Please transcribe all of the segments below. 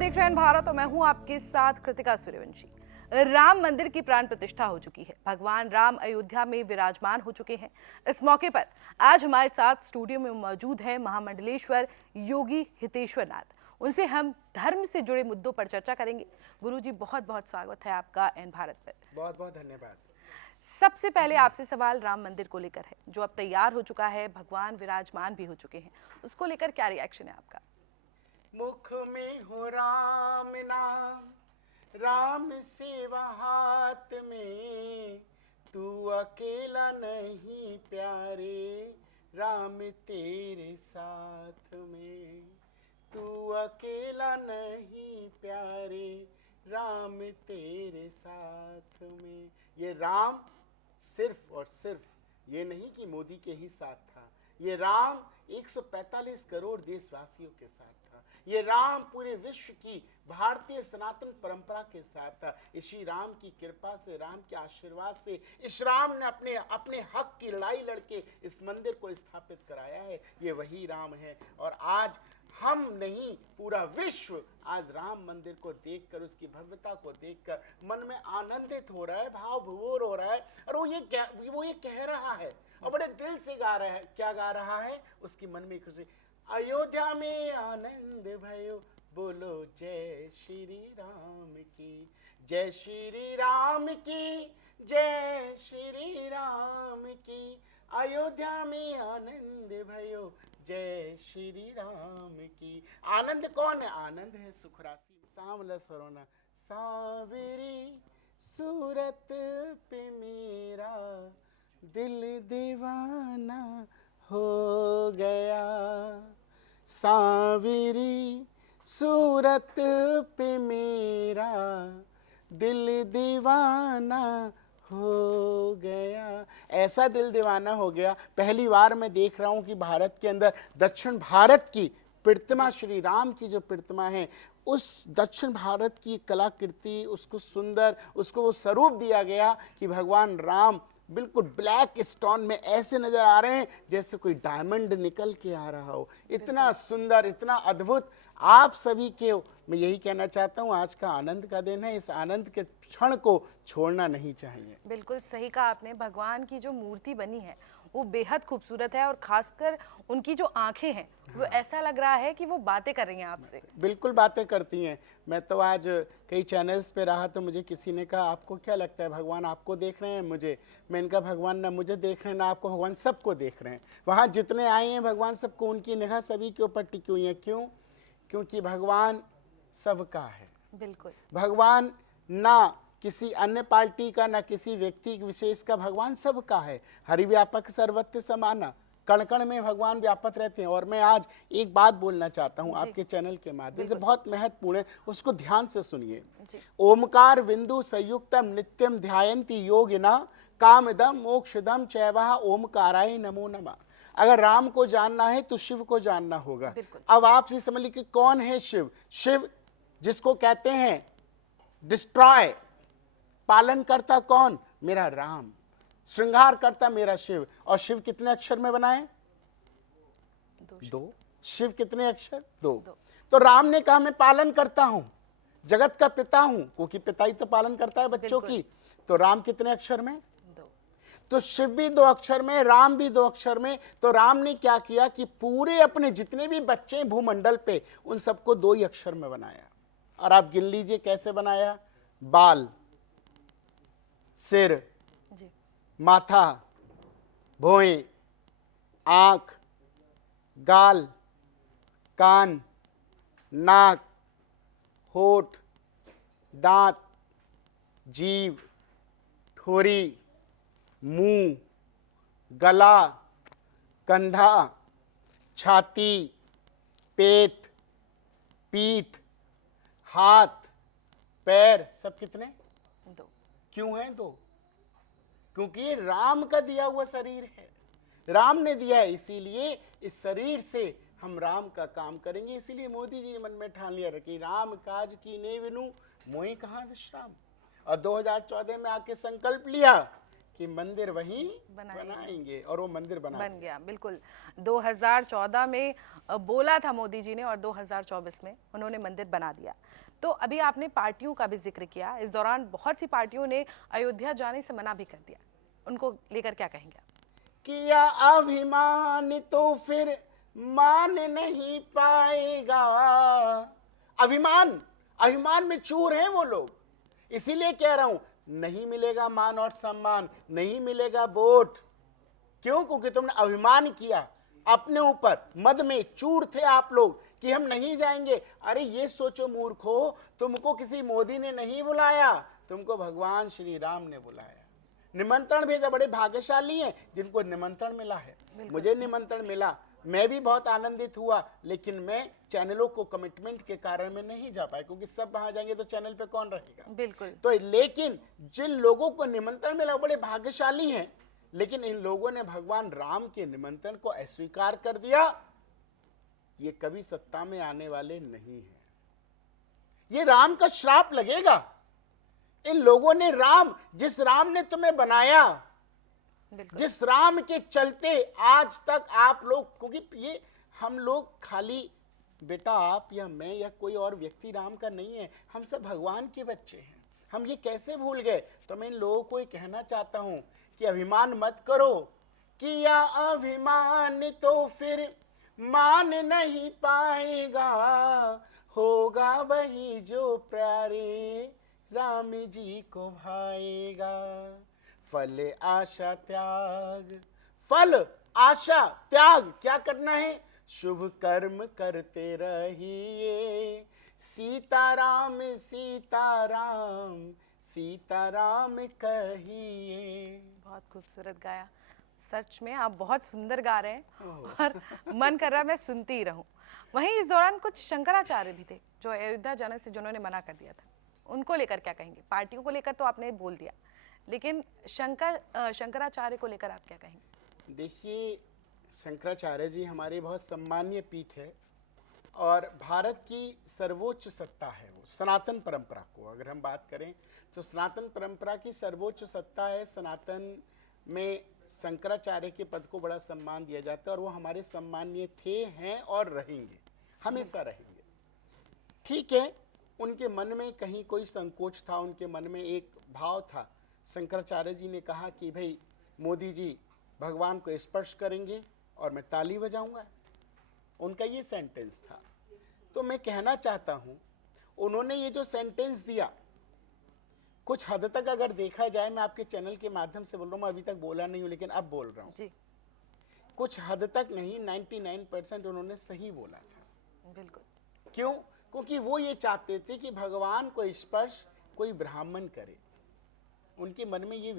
देख रहे हैं भारत और मैं हूं आपके साथ कृतिका सूर्यवंशी। राम मंदिर की प्राण प्रतिष्ठा हो चुकी है। भगवान राम अयोध्या में विराजमान हो चुके हैं। इस मौके पर आज हमारे साथ स्टूडियो में मौजूद है महामंडलेश्वर योगी हितेश्वर नाथ। उनसे हम धर्म से जुड़े मुद्दों पर चर्चा करेंगे। गुरुजी, बहुत बहुत स्वागत है आपका एन भारत पर। बहुत बहुत धन्यवाद। सबसे पहले आपसे सवाल राम मंदिर को लेकर है, जो अब तैयार हो चुका है, भगवान विराजमान भी हो चुके हैं। उसको लेकर क्या रिएक्शन है आपका? मुख में हो राम नाम, राम सेवा हाथ में, तू अकेला नहीं प्यारे, राम तेरे साथ में। तू अकेला नहीं प्यारे, राम तेरे साथ में। ये राम सिर्फ और सिर्फ ये नहीं कि मोदी के ही साथ था, ये राम 145 करोड़ देशवासियों के साथ था। ये राम पूरे विश्व की भारतीय सनातन परंपरा के साथ था। इसी राम की कृपा से, राम के आशीर्वाद से इस राम ने अपने हक की लड़ाई लड़के इस मंदिर को स्थापित कराया है। ये वही राम है। और आज हम नहीं, पूरा विश्व आज राम मंदिर को देखकर, उसकी भव्यता को देखकर मन में आनंदित हो रहा है, भाव विभोर हो रहा है। और वो ये कह रहा है और बड़े दिल से गा रहा है। क्या गा रहा है? उसकी मन में खुशी। अयोध्या में आनंद भयो, बोलो जय श्री राम की, जय श्री राम की, जय श्री राम की। अयोध्या में आनंद भयो, जय श्री राम की। आनंद कौन है? आनंद है सुख राशि सांवला सरोना, सावरी सूरत पे मेरा दिल दीवाना हो गया। सांवरी सूरत पे मेरा दिल दीवाना हो गया। ऐसा दिल दीवाना हो गया। पहली बार मैं देख रहा हूं कि भारत के अंदर, दक्षिण भारत की प्रतिमा, श्री राम की जो प्रतिमा है, उस दक्षिण भारत की कलाकृति, उसको सुंदर, उसको वो स्वरूप दिया गया कि भगवान राम बिल्कुल ब्लैक स्टोन में ऐसे नजर आ रहे हैं जैसे कोई डायमंड निकल के आ रहा हो। इतना सुंदर, इतना अद्भुत। आप सभी के मैं यही कहना चाहता हूँ, आज का आनंद का दिन है। इस आनंद के क्षण को छोड़ना नहीं चाहिए। बिल्कुल सही कहा आपने। भगवान की जो मूर्ति बनी है वो बेहद खूबसूरत है और खासकर उनकी जो आंखें हैं वो ऐसा लग रहा है कि वो बातें कर रही हैं आपसे। बिल्कुल बातें करती हैं। मैं तो आज कई चैनल्स पे रहा तो मुझे किसी ने कहा, आपको क्या लगता है भगवान आपको देख रहे हैं? मुझे, मैं इनका भगवान ना मुझे देख रहे हैं ना आपको, भगवान सबको देख रहे हैं। वहाँ जितने आए हैं भगवान सबको, उनकी निगाह सभी के ऊपर टिकी हुई है। क्यों? क्योंकि भगवान सबका है। बिल्कुल। भगवान ना किसी अन्य पार्टी का, ना किसी व्यक्ति विशेष का, भगवान सबका है। हरिव्यापक सर्वत्र समाना, कण कण में भगवान व्यापक रहते हैं। और मैं आज एक बात बोलना चाहता हूं आपके चैनल के माध्यम से, बहुत महत्वपूर्ण है, उसको ध्यान से सुनिए। ओमकार बिंदु संयुक्तम नित्यम ध्यायन्ति योगिना, कामदम मोक्षदम चैवह ओमकाराय नमो नमः। अगर राम को जानना है तो शिव को जानना होगा। अब आप ये समझ लीजिए कौन है शिव। शिव जिसको कहते हैं डिस्ट्रॉय, पालन करता कौन? मेरा राम। श्रृंगार करता मेरा शिव। और शिव कितने अक्षर में बना है? दो। शिव कितने अक्षर? दो। तो राम ने कहा मैं पालन करता हूं, जगत का पिता हूं, क्योंकि पिता ही तो पालन करता है बच्चों की। तो राम कितने अक्षर में? दो। तो शिव भी 2 अक्षर में, राम भी 2 अक्षर में। तो राम ने क्या किया कि पूरे अपने जितने भी बच्चे भूमंडल पे, उन सबको 2 ही अक्षर में बनाया। और आप गिन लीजिए कैसे बनाया। बाल, सिर, माथा, भौहें, आंख, गाल, कान, नाक, होठ, दांत, जीभ, ठोरी, मुंह, गला, कंधा, छाती, पेट, पीठ, हाथ, पैर, सब कितने? 2। क्यों है 2? क्योंकि ये राम का दिया हुआ शरीर है, राम ने दिया है। इसीलिए इस शरीर से हम राम का काम करेंगे। इसीलिए मोदी जी ने मन में ठान लिया कि राम काज की ने विनु, मोहि कहाँ विश्राम। और 2014 में आके संकल्प लिया कि मंदिर वहीं बनाएंगे और वो मंदिर बन गया। बिल्कुल 2014 में बोला था मोदी जी ने और 2024 में उन्होंने मंदिर बना दिया। तो अभी आपने पार्टियों का भी जिक्र किया, इस दौरान बहुत सी पार्टियों ने अयोध्या जाने से मना भी कर दिया, उनको लेकर क्या कहेंगे आप? किया अभिमान तो फिर मान नहीं पाएगा। अभिमान में चूर हैं वो लोग, इसीलिए कह रहा हूं नहीं मिलेगा मान और सम्मान, नहीं मिलेगा वोट। क्यों? क्योंकि तुमने अभिमान किया अपने ऊपर, मद में चूर थे आप लोग कि हम नहीं जाएंगे। अरे ये सोचो मूर्खो, तुमको किसी मोदी ने नहीं बुलाया, तुमको भगवान श्री राम ने बुलाया, निमंत्रण भेजा। बड़े भाग्यशाली हैं जिनको निमंत्रण मिला है। मुझे निमंत्रण मिला, मैं भी बहुत आनंदित हुआ, लेकिन मैं चैनलों को कमिटमेंट के कारण में नहीं जा पाया, क्योंकि सब वहां जाएंगे तो चैनल पे कौन रहेगा। बिल्कुल। तो लेकिन जिन लोगों को निमंत्रण मिला वो बड़े भाग्यशाली हैं, लेकिन इन लोगों ने भगवान राम के निमंत्रण को अस्वीकार कर दिया। ये कभी सत्ता में आने वाले नहीं है, ये राम का श्राप लगेगा। इन लोगों ने जिस राम ने तुम्हें बनाया, जिस राम के चलते आज तक आप लोग, क्योंकि ये हम लोग खाली बेटा आप या मैं या कोई और व्यक्ति राम का नहीं है, हम सब भगवान के बच्चे हैं। हम ये कैसे भूल गए? तो मैं इन लोगों को ये कहना चाहता हूं कि अभिमान मत करो, किया अभिमान तो फिर मान नहीं पाएगा, होगा वही जो प्यारे राम जी को भाएगा। फल आशा त्याग, फल आशा त्याग क्या करना है? शुभ कर्म करते रहिए, सीताराम सीताराम सीताराम कहिए। बहुत खूबसूरत गाया, सच में आप बहुत सुंदर गा रहे हैं और मन कर रहा मैं सुनती ही रहूं। वहीं इस दौरान कुछ शंकराचार्य भी थे जो अयोध्या जाने से जिन्होंने मना कर दिया था, उनको लेकर क्या कहेंगे? पार्टियों को लेकर तो आपने बोल दिया, लेकिन शंकराचार्य को लेकर आप क्या कहेंगे? देखिए, शंकराचार्य जी हमारी बहुत सम्मानीय पीठ है और भारत की सर्वोच्च सत्ता है वो। सनातन परंपरा को अगर हम बात करें तो सनातन परंपरा की सर्वोच्च सत्ता है। सनातन में शंकराचार्य के पद को बड़ा सम्मान दिया जाता है और वो हमारे सम्मानीय थे, हैं और रहेंगे, हमेशा रहेंगे। ठीक है, उनके मन में कहीं कोई संकोच था, उनके मन में एक भाव था। शंकराचार्य जी ने कहा कि भाई मोदी जी भगवान को स्पर्श करेंगे और मैं ताली बजाऊंगा, उनका ये सेंटेंस था। तो मैं कहना चाहता हूं, उन्होंने ये जो सेंटेंस दिया, कुछ हद तक अगर देखा जाए, मैं आपके चैनल के माध्यम से बोल रहा हूं, मैं अभी तक बोला नहीं हूं लेकिन अब बोल रहा हूं जी। कुछ हद तक नहीं, 99% उन्होंने सही बोला था। बिल्कुल। क्यों? क्योंकि वो ये चाहते थे कि भगवान को स्पर्श कोई ब्राह्मण करे। उनके मन में ये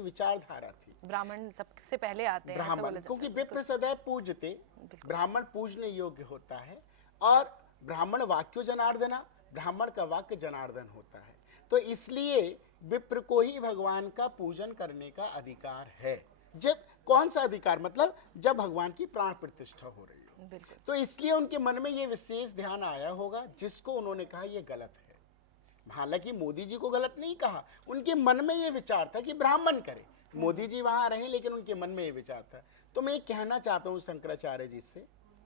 विचारधारा थी। ब्राह्मण सबसे पहले आते हैं, ब्राह्मण, क्योंकि विप्र सदैव पूजते, ब्राह्मण पूजने योग्य होता है और ब्राह्मण वाक्यो जनार्दना, ब्राह्मण का वाक्य जनार्दन होता है। तो इसलिए विप्र को ही भगवान का पूजन करने का अधिकार है। जब कौन सा अधिकार? मतलब जब भगवान की प्राण प्रतिष्ठा हो रही हो। तो इसलिए उनके मन में ये विशेष ध्यान आया होगा, जिसको उन्होंने कहा यह गलत है। हालांकि मोदी जी को गलत नहीं कहा, उनके मन में ये विचार था कि ब्राह्मण करे। मोदी जी वहां रहे लेकिन उनके मन में ये विचार था। तो मैं कहना चाहता हूं शंकराचार्य जी से,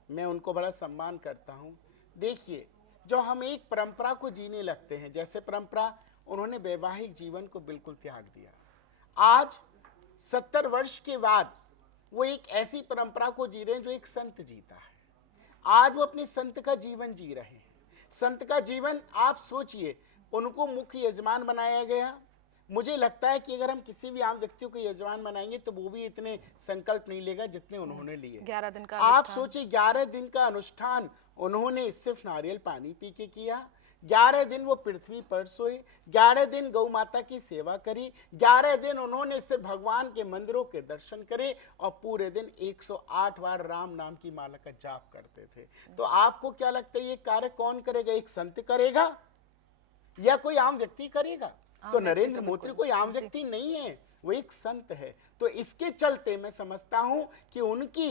मैं उनको बड़ा सम्मान करता हूं। देखिए, जो हम एक परंपरा को जीने लगते हैं, जैसे परंपरा, उन्होंने वैवाहिक जीवन को बिल्कुल त्याग दिया। आज 70 वर्ष के बाद वो एक ऐसी परंपरा को जी रहे हैं जो एक संत जीता है। आज वो अपने संत का जीवन जी रहे हैं। संत का जीवन, आप सोचिए, उनको मुख्य यजमान बनाया गया। मुझे लगता है कि अगर हम किसी भी आम व्यक्ति को यजमान बनाएंगे तो वो भी इतने संकल्प नहीं लेगा जितने उन्होंने लिए। 11 दिन का आप सोचिए, 11 दिन का अनुष्ठान उन्होंने सिर्फ नारियल पानी पी के किया। 11 दिन वो पृथ्वी पर सोए, 11 दिन गौ माता की सेवा करी, 11 दिन उन्होंने सिर्फ भगवान के मंदिरों के दर्शन करे और पूरे दिन 108 बार राम नाम की माला का जाप करते थे। तो आपको क्या लगता है ये कार्य कौन करेगा? एक संत करेगा या कोई आम व्यक्ति करेगा? तो नरेंद्र मोदी कोई आम व्यक्ति नहीं है, वो एक संत है। तो इसके चलते मैं समझता हूं कि उनकी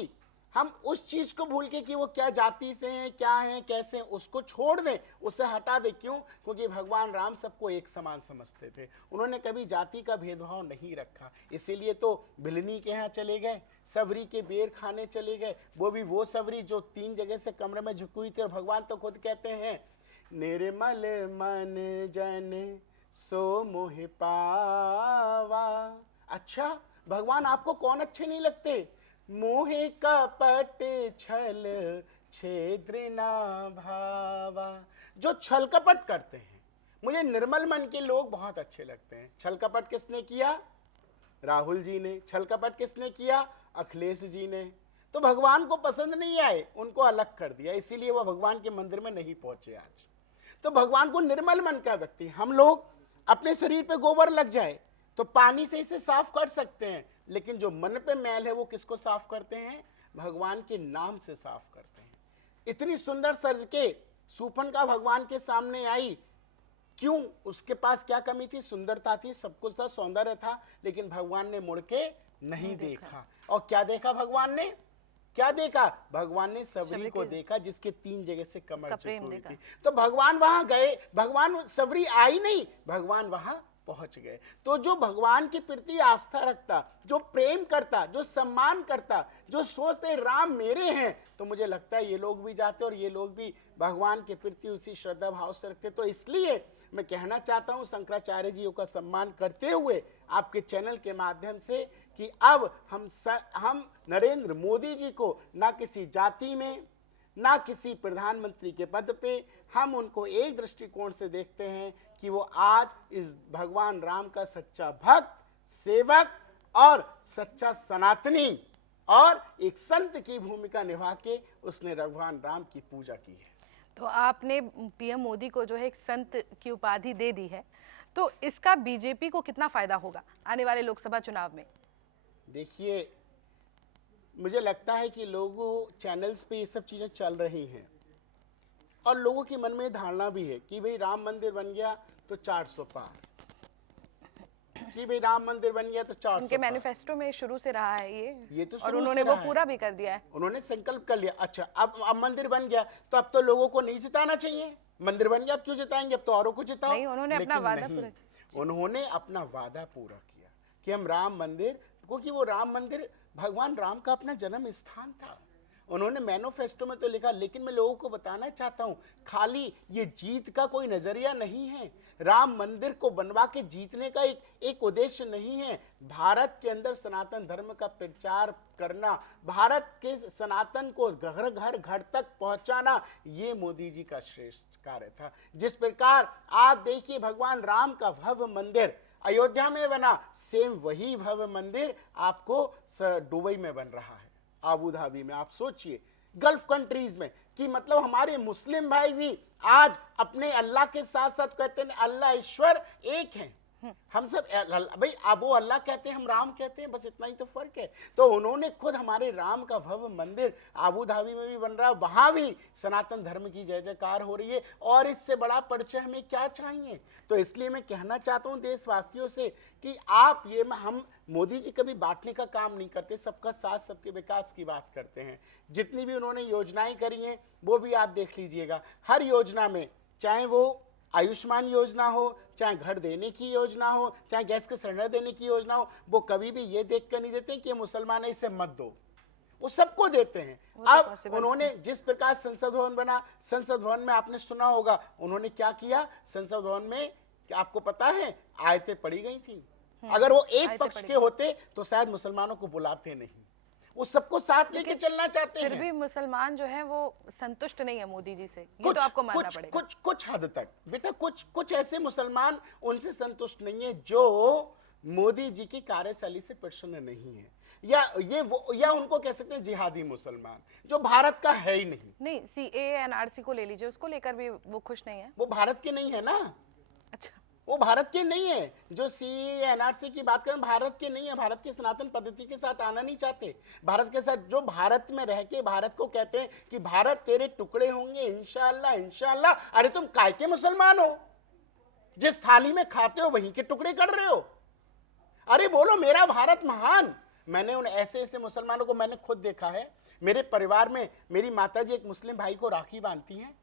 हम उस चीज को भूल के कि वो क्या जाति से हैं, क्या हैं, कैसे हैं, उसको छोड़ दें, उसे हटा दें। क्यों? क्योंकि भगवान राम सबको एक समान समझते थे। उन्होंने कभी जाति का भेदभाव नहीं रखा। इसीलिए तो भिलनी के यहाँ चले गए, सबरी के बेर खाने चले गए, वो भी वो सबरी जो 3 जगह से कमरे में झुकी हुई थी। और भगवान तो खुद कहते हैं, निर्मल मन जन सो मोहि पावा। अच्छा, भगवान आपको कौन अच्छे नहीं लगते? मोहे कपट छल छेद्र ना भावा। जो छल कपट करते हैं, मुझे निर्मल मन के लोग बहुत अच्छे लगते हैं। छल कपट किसने किया? राहुल जी ने। छल कपट किसने किया? अखिलेश जी ने। तो भगवान को पसंद नहीं आए, उनको अलग कर दिया, इसीलिए वो भगवान के मंदिर में नहीं पहुंचे आज। तो भगवान को निर्मल मन का व्यक्ति, हम लोग अपने शरीर पे गोबर लग जाए तो पानी से इसे साफ कर सकते हैं, लेकिन जो मन पे मैल है वो किसको साफ करते हैं? भगवान के नाम से साफ करते हैं। इतनी सुंदर सर्ज के शूर्पणखा भगवान के सामने आई, क्यों? उसके पास क्या कमी थी? सुंदरता थी, सब कुछ था, सौंदर्य था, लेकिन भगवान ने मुड़ के नहीं देखा। और क्या देखा भगवान ने? क्या देखा? भगवान ने सबरी को देखा, जिसके 3 जगह से कमर झुकी हुई थी। तो भगवान वहां गए, भगवान सबरी आई नहीं, भगवान वहां पहुंच गए। तो जो भगवान के प्रति आस्था रखता, जो प्रेम करता, जो सम्मान करता, जो सोचते राम मेरे हैं, तो मुझे लगता है ये लोग भी जाते और ये लोग भी भगवान के प्रति उसी श्रद्धा भाव से रखते। तो इसलिए मैं कहना चाहता हूं शंकराचार्य जी का सम्मान करते हुए आपके चैनल के माध्यम से कि अब हम नरेंद्र मोदी जी को ना किसी जाति में, ना किसी प्रधानमंत्री के पद पे, हम उनको एक दृष्टिकोण से देखते हैं कि वो आज इस भगवान राम का सच्चा भक्त, सेवक और सच्चा सनातनी और एक संत की भूमिका निभा के उसने भगवान राम की पूजा की है। तो आपने पीएम मोदी को जो है एक संत की उपाधि दे दी है, तो इसका बीजेपी को कितना फायदा होगा आने वाले लोकसभा चुनाव में? देखिए, मुझे लगता है कि लोगों चैनल्स पे ये सब चीज़ें चल रही हैं और लोगों के मन में धारणा भी है कि भाई राम मंदिर बन गया तो 400 पार, कि भाई राम मंदिर बन गया तो 400 उनके मैनिफेस्टो में शुरू से रहा है ये तो और उन्होंने वो पूरा भी कर दिया है। उन्होंने संकल्प कर लिया। अच्छा, अब मंदिर बन गया तो अब तो लोगों को नहीं जिताना चाहिए। मंदिर बन गया, अब क्यों जिताएंगे? अब तो औरों को जिताओ। नहीं, उन्होंने अपना वादा पूरा किया। उन्होंने अपना वादा पूरा किया कि हम राम मंदिर, क्योंकि वो राम मंदिर भगवान राम का अपना जन्म स्थान था। उन्होंने मैनिफेस्टो में तो लिखा, लेकिन मैं लोगों को बताना चाहता हूं, खाली ये जीत का कोई नजरिया नहीं है। राम मंदिर को बनवा के जीतने का एक उद्देश्य नहीं है। भारत के अंदर सनातन धर्म का प्रचार करना, भारत के सनातन को घर घर घर तक पहुंचाना, ये मोदी जी का श्रेष्ठ कार्य था। जिस प्रकार आप देखिए भगवान राम का भव्य मंदिर अयोध्या में बना, सेम वही भव्य मंदिर आपको दुबई में बन रहा है, आबू धाबी में। आप सोचिए, गल्फ कंट्रीज में, कि मतलब हमारे मुस्लिम भाई भी आज अपने अल्लाह के साथ साथ कहते हैं अल्लाह ईश्वर एक हैं। हम सब भाई, अब वो अल्लाह कहते हैं, हम राम कहते हैं, बस इतना ही तो फर्क है। तो उन्होंने खुद हमारे राम का भव्य मंदिर आबू धाबी में भी बन रहा है, वहां भी सनातन धर्म की जय जयकार हो रही है। और इससे बड़ा परिचय हमें क्या चाहिए? तो इसलिए मैं कहना चाहता हूं देशवासियों से कि आप हम मोदी जी कभी बांटने का काम नहीं करते, सबका साथ सबके विकास की बात करते हैं। जितनी भी उन्होंने योजनाएं करी हैं वो भी आप देख लीजिएगा। हर योजना में, चाहे वो आयुष्मान योजना हो, चाहे घर देने की योजना हो, चाहे गैस के सिलेंडर देने की योजना हो, वो कभी भी ये देख कर नहीं देते कि ये मुसलमान है इसे मत दो, वो सबको देते हैं। अब उन्होंने जिस प्रकार संसद भवन बना, संसद भवन में आपने सुना होगा उन्होंने क्या किया। संसद भवन में आपको पता है आयतें पढ़ी गई थी। अगर वो एक पक्ष के होते तो शायद मुसलमानों को बुलाते नहीं, वो सबको साथ लेके चलना चाहते हैं। फिर भी मुसलमान जो है वो संतुष्ट नहीं है मोदी जी से, ये तो आपको मानना पड़ेगा। कुछ हद तक बेटा, कुछ ऐसे मुसलमान उनसे संतुष्ट नहीं है जो मोदी जी की कार्यशैली से प्रसन्न नहीं है, या उनको कह सकते हैं जिहादी मुसलमान, जो भारत का है ही नहीं। CAA NRC को ले लीजिए, उसको लेकर भी वो खुश नहीं है। वो भारत के नहीं है ना। अच्छा, वो भारत के नहीं है। जो CAA NRC की बात करें, भारत के नहीं है, भारत की सनातन पद्धति के साथ आना नहीं चाहते। भारत के साथ जो भारत में रह के भारत को कहते हैं कि भारत तेरे टुकड़े होंगे इंशाअल्लाह इंशाअल्लाह। अरे तुम काय के मुसलमान हो? जिस थाली में खाते हो वहीं के टुकड़े कर रहे हो। अरे बोलो मेरा भारत महान, मैंने उन ऐसे ऐसे मुसलमानों को मैंने खुद देखा है। मेरे परिवार में मेरी माताजी एक मुस्लिम भाई को राखी बांधती हैं,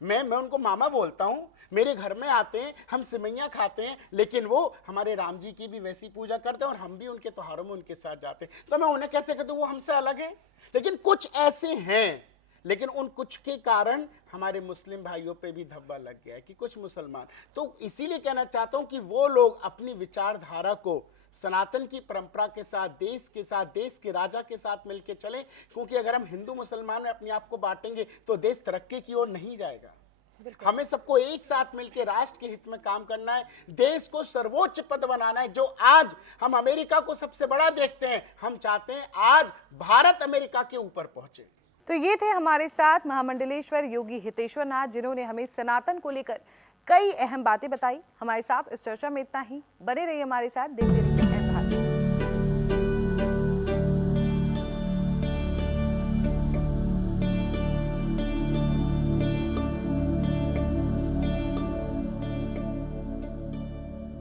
मैं उनको मामा बोलता हूँ, मेरे घर में आते हैं, हम सिमैयाँ खाते हैं, लेकिन वो हमारे राम जी की भी वैसी पूजा करते हैं और हम भी उनके त्योहारों में उनके साथ जाते हैं। तो मैं उन्हें कैसे कहता हूँ वो हमसे अलग है? लेकिन कुछ ऐसे हैं, लेकिन उन कुछ के कारण हमारे मुस्लिम भाइयों पे भी धब्बा लग गया है कि कुछ मुसलमान। तो इसीलिए कहना चाहता हूँ कि वो लोग अपनी विचारधारा को सनातन की परंपरा के साथ, देश के राजा के साथ मिलकर चलें, क्योंकि अगर हम हिंदू मुसलमान में अपने आप को बांटेंगे तो देश तरक्की की ओर नहीं जाएगा। हमें सबको एक साथ मिलकर राष्ट्र के हित में काम करना है, देश को सर्वोच्च पद बनाना है। जो आज हम अमेरिका को सबसे बड़ा देखते हैं, हम चाहते हैं आज भारत अमेरिका के ऊपर पहुंचे। तो ये थे हमारे साथ महामंडलेश्वर योगी हितेश्वर नाथ, जिन्होंने हमें सनातन को लेकर कई अहम बातें बताई। हमारे साथ इस चर्चा में इतना ही। बने रहिए हमारे साथ, देखते रहिए अहम भारत।